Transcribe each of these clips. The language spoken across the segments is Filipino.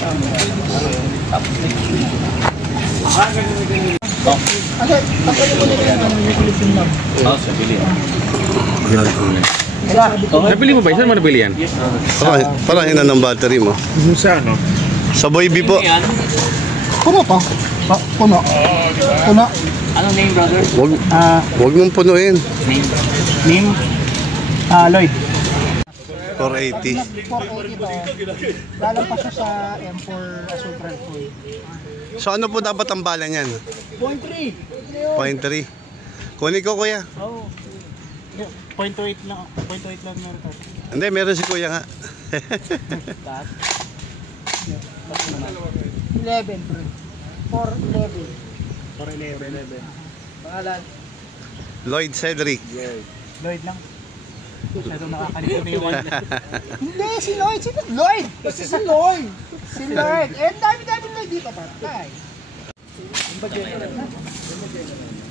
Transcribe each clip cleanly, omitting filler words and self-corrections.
Napili mo ba? Saan mo napili yan? Parang ina ng battery mo. Sa ano? Sa Boybi po. Puno to. Puno. Puno. Anong name, brother? Wag mong punuin. Name? Lloyd. 480. 480 to. Lalampas siya sa M4 Super Full. So ano po dapat ang bala niyan? 0.3. 0.3. Kunin ko kuya. Oo. 0.28 lang. 0.8 lang meron to. Hindi, meron si kuya nga. 11 bro. 411. Pangalan? Lloyd Cedric. Lloyd lang. Masyado nakakalito na yung one. Hindi, si Lloyd. Si Lloyd! Kasi si Lloyd. Si Lloyd. Eh, dami-dami Lloyd dito, patay.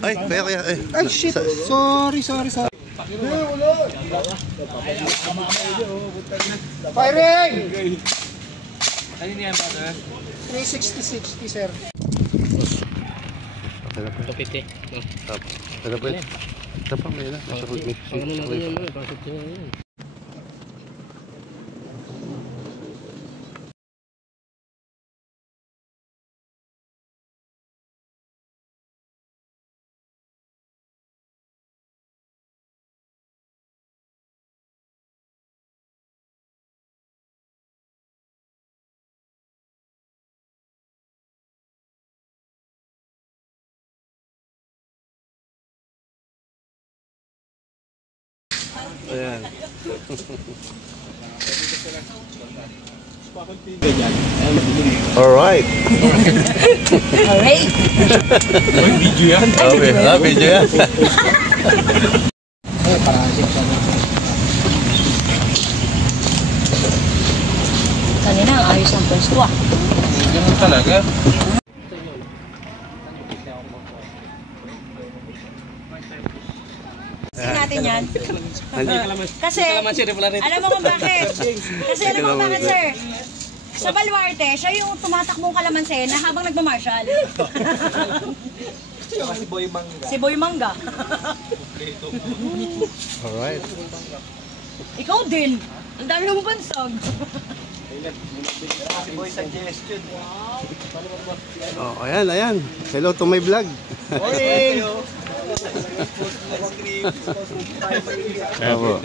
Ay, kuya. Ay, shit. Sorry. Firing! Ano niyan, brother? 360, sir. Kapite. Ano po yun? Ito pa, may na. Nasa food mix. Ano natin yan, pasok ko yan. Ayan. Alright. Video yan? Video yan. Kanina, ayos ang pwesto ah. Ganun talaga. Sige natin yan. Kasi, alam mo kung bakit? Kasi alam mo kung bakit, sir? Sa Baluarte, siya yung tumatakbong kalamansi na habang nagmamarshal. Si Boy Mangga. Alright. Ikaw din. Ang dami mo bansag. Oh, ayan. Hello to my vlog. Morning! Bravo.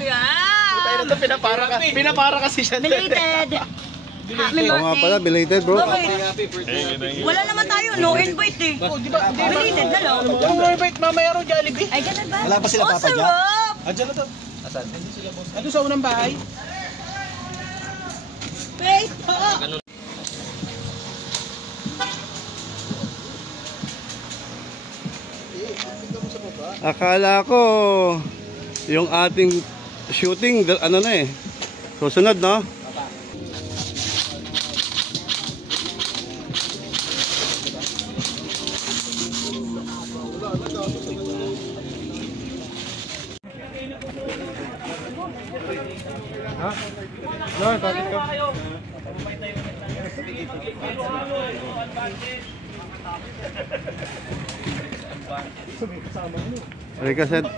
Kaya! Pinapara kasi siya. Belated! Happy Oo nga pala, birthday! belated bro. Wala naman tayo, no invite eh. Belated na lang. Yung invite mamaya ron Jollibee. Ay, ganun ba? Wala pa sila Oh, papadyak? sarap! Andiyan na to. Asan? Ando sa unang bahay. Wait! Akala ko yung ating shooting ano na eh. Susunod, no? Halika, Seth.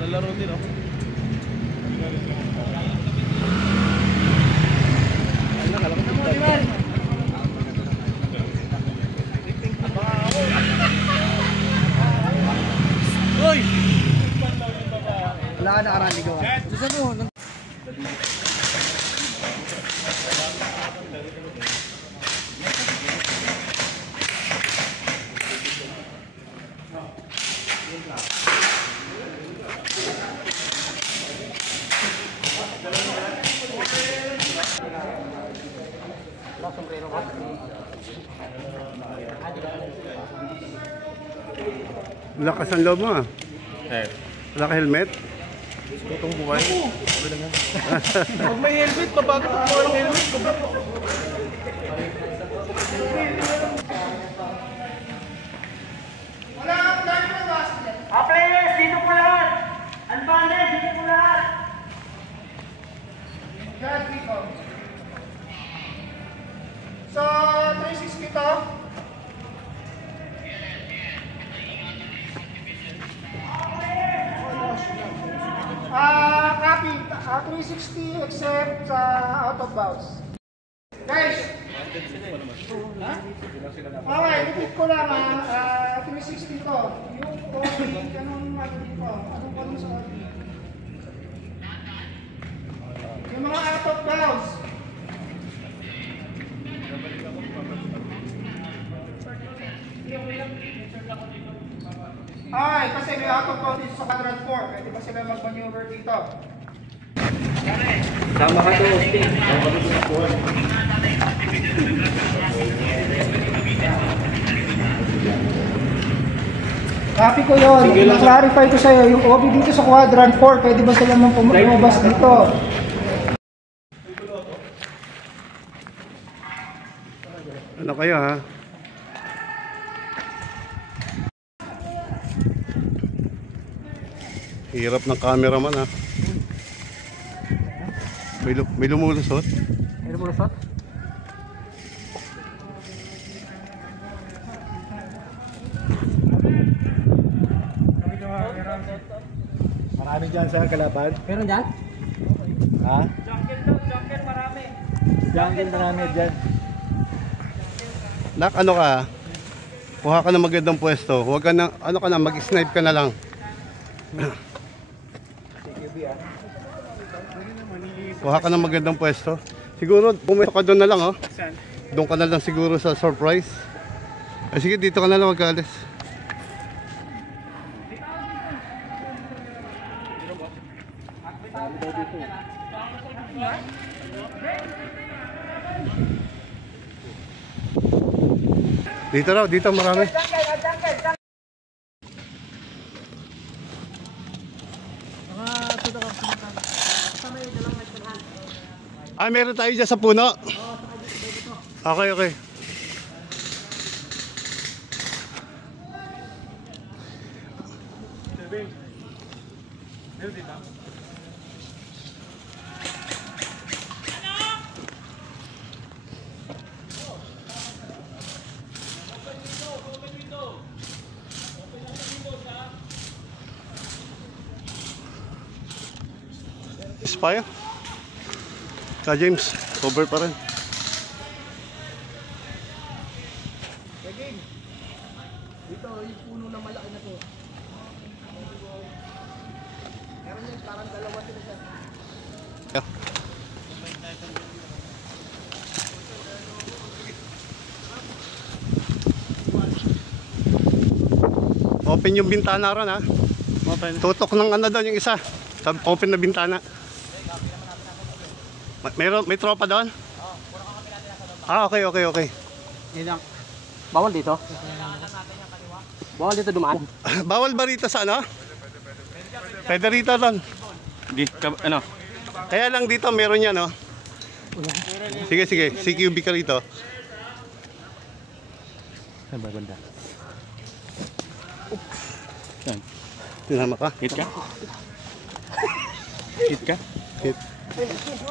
Lalaro din oh. Wala ka nakarali ko. Gusto mo? Lakas ang loob mo ah. Eh. Wala ka helmet? Itong buhay. Pag may helmet, mabago ko walang helmet. Players, dito po lahat! Unbanded, dito po lahat! God, dito. So, 360 to. Copy. 360 except out of bounds. Guys! Okay, repeat ko lang 360 to. Yung OB, ganun magiging ko. Anong ganun sa OB? Yung mga out of bounds. Ay, kasi may out of bounds dito sa quadrant 4. Pwede ba sila mag-maneuver dito? Tama ka to, Austin. Copy ko yun. I-clarify ko sa'yo, yung OB dito sa quadrant 4, pwede ba sila lumabas dito? Ano kayo ha? Hirap ng cameraman ha. May lumulusot. May lumulusot? Marami dyan sa kalaban? Meron dyan? Ha? Jungle marami. Jungle marami dyan. Nak, ano ka? Kuha ka ng magandang pwesto. Huwag ka na, ano ka na, mag-snipe ka na lang. Kuha ka ng magandang pwesto. Siguro, pumesto ka doon na lang, oh. Doon ka na lang siguro sa surprise. Ay, sige, dito ka na lang mag-alis. Dito raw, dito marami. Ah, meron tayo dyan sa puno. Okay, okay. Spire? Ka James, cover pa rin. Dito, yung puno na malaki na to. Meron yun, parang dalawa sila dyan. Yeah. Open yung bintana ron ha. Open. Tutok ng ano doon yung isa. Open na bintana. May tropa doon? Ah, okay. Yun lang. Bawal dito? Bawal dito dumaan? Bawal ba rito sa ano? Pwede rito doon. Ano? Kaya lang dito meron yan, no? Sige. CQB ka rito. Saan ba banda? Tinama ka? Hit ka? Hit ka? Hit.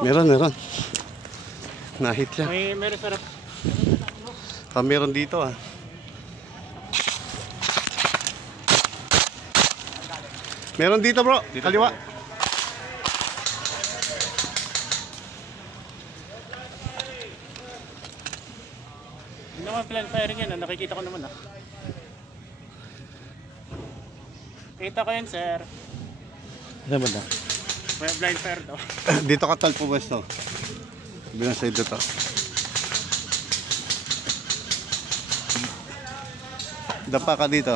Meron. Nahit siya. Meron sarap. Meron dito ah. Meron dito bro, kaliwa. Hindi naman plan firing yan, nakikita ko naman ah. Kita ko yan sir. Saan banda? May blind fire to. Dito ka talpo pwesto. Bilang side dito. Dapa ka dito.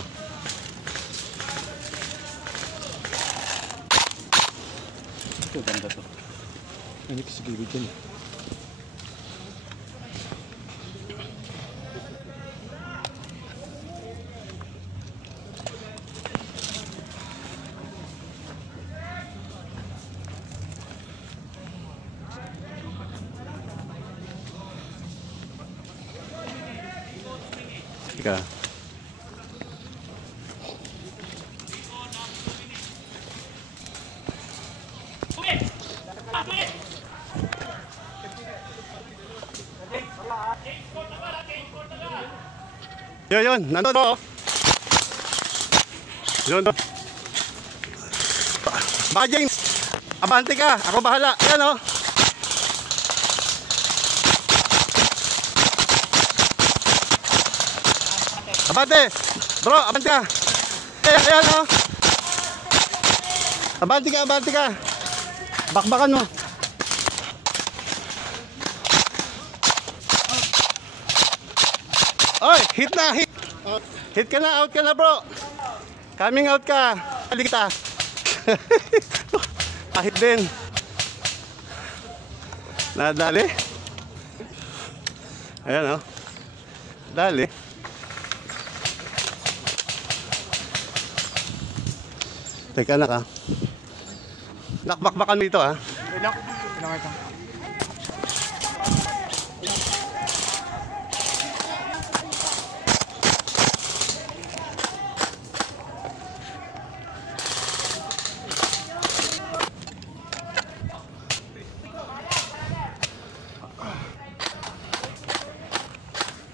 Ito banda to. Ano kasi gilid dyan eh. ka. Yun, nandun o. Yun o. Baka James, abante ka, ako bahala. Yan o. Abante, bro, abante ka. Ayan o. Abante ka, abante ka. Bakbakan mo. Oy, hit na, hit. Hit ka na, out ka na bro. Coming out ka. Balik kita. Kahit din. Nadali. Ayan o. Dali. Teka na ka. Nakbakbakan mo ito ha.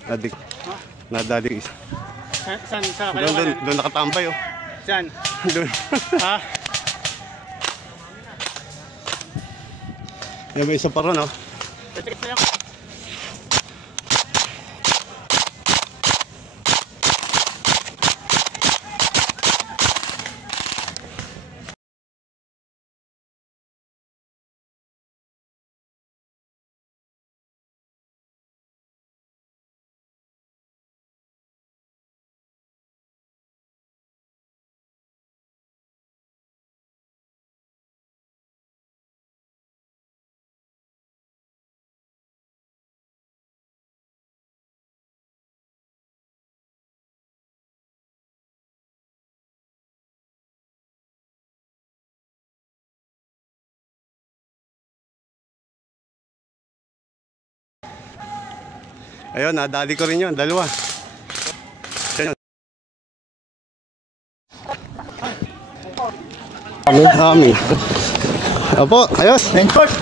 Nadik. Nadali isa. Saan? Sa kalawanan? Doon nakatambay oh. Saan? Doon. Ha? Yan may isa pa ron oh. Check na lang. Ayun, nadali ko rin yun, dalawa. Ayun. Kami. Opo, ayos. Main court.